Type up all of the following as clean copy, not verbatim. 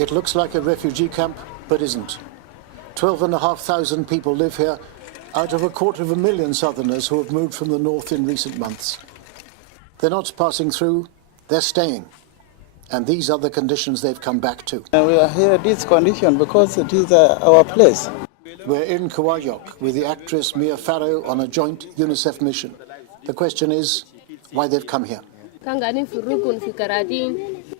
It looks like a refugee camp, but isn't. 12,500 people live here, out of 250,000 southerners who have moved from the north in recent months. They're not passing through, they're staying. And these are the conditions they've come back to. We are here in this condition because it is our place. We're in Kwajok with the actress Mia Farrow on a joint UNICEF mission. The question is why they've come here.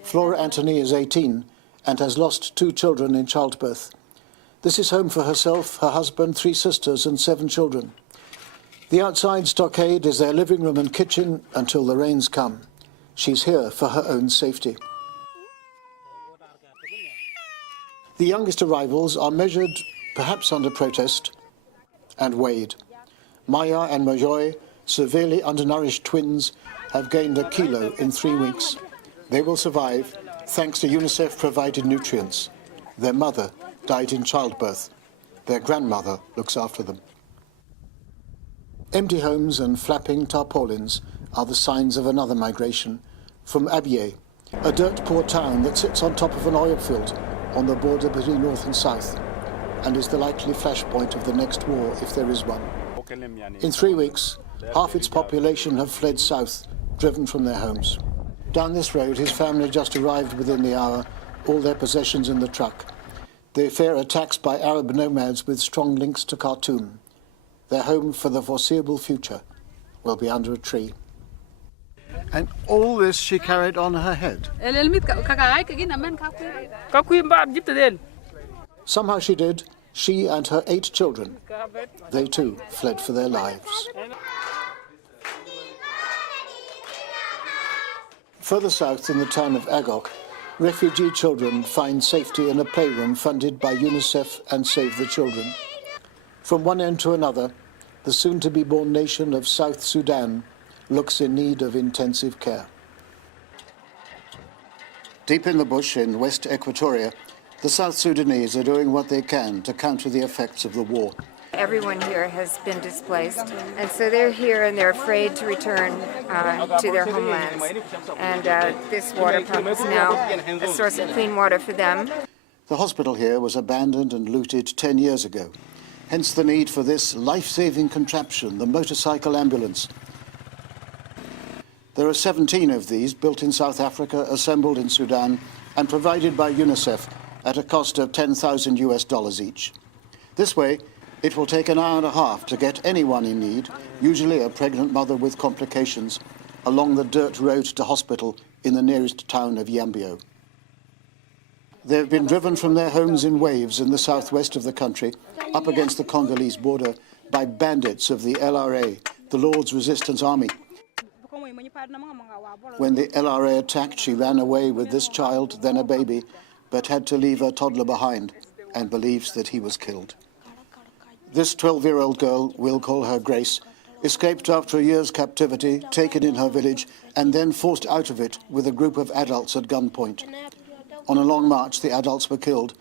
Flora Anthony is 18 and has lost 2 children in childbirth. This is home for herself, her husband, 3 sisters and 7 children. The outside stockade is their living room and kitchen until the rains come. She's here for her own safety. The youngest arrivals are measured, perhaps under protest, and weighed. Maya and Mojoy, severely undernourished twins, have gained 1 kilo in 3 weeks. They will survive thanks to UNICEF-provided nutrients. Their mother died in childbirth. Their grandmother looks after them. Empty homes and flapping tarpaulins are the signs of another migration from Abyei, a dirt-poor town that sits on top of an oil field on the border between north and south, and is the likely flashpoint of the next war if there is one. In 3 weeks, half its population have fled south, driven from their homes. Down this road, his family just arrived within the hour, all their possessions in the truck. They fear attacks by Arab nomads with strong links to Khartoum. Their home for the foreseeable future will be under a tree. And all this she carried on her head. Somehow she did, she and her 8 children. They too fled for their lives. Further south in the town of Agok, refugee children find safety in a playroom funded by UNICEF and Save the Children. From one end to another, the soon-to-be-born nation of South Sudan looks in need of intensive care. Deep in the bush in West Equatoria, the South Sudanese are doing what they can to counter the effects of the war. Everyone here has been displaced, and so they're here and they're afraid to return to their homelands. And this water pump is now a source of clean water for them. The hospital here was abandoned and looted 10 years ago. Hence the need for this life-saving contraption, the motorcycle ambulance. There are 17 of these built in South Africa, assembled in Sudan, and provided by UNICEF at a cost of $10,000 each. This way, it will take an hour and a half to get anyone in need, usually a pregnant mother with complications, along the dirt road to hospital in the nearest town of Yambio. They've been driven from their homes in waves in the southwest of the country, up against the Congolese border, by bandits of the LRA, the Lord's Resistance Army. When the LRA attacked, she ran away with this child, then a baby, but had to leave her toddler behind and believes that he was killed. This 12-year-old girl, we'll call her Grace, escaped after a year's captivity, taken in her village, and then forced out of it with a group of adults at gunpoint. On a long march, the adults were killed,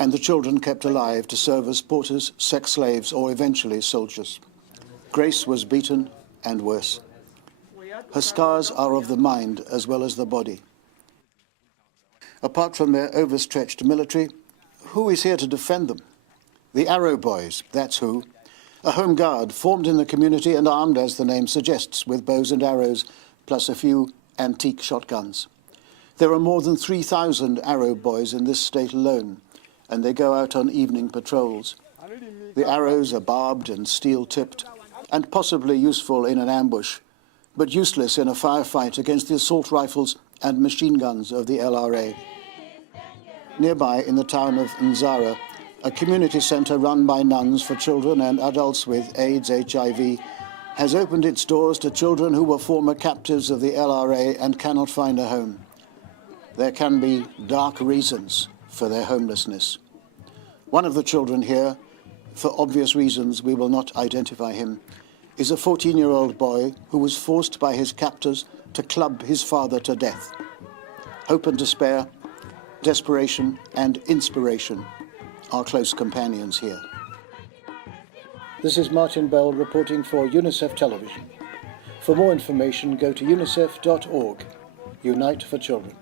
and the children kept alive to serve as porters, sex slaves, or eventually soldiers. Grace was beaten and worse. Her scars are of the mind as well as the body. Apart from their overstretched military, who is here to defend them? The Arrow Boys, that's who. A home guard formed in the community and armed, as the name suggests, with bows and arrows, plus a few antique shotguns. There are more than 3,000 Arrow Boys in this state alone, and they go out on evening patrols. The arrows are barbed and steel-tipped, and possibly useful in an ambush, but useless in a firefight against the assault rifles and machine guns of the LRA. Nearby, in the town of Nzara, a community centre run by nuns for children and adults with AIDS, HIV, has opened its doors to children who were former captives of the LRA and cannot find a home. There can be dark reasons for their homelessness. One of the children here, for obvious reasons we will not identify him, is a 14-year-old boy who was forced by his captors to club his father to death. Hope and despair, desperation and inspiration are close companions here. This is Martin Bell reporting for UNICEF Television. For more information, go to unicef.org. Unite for Children.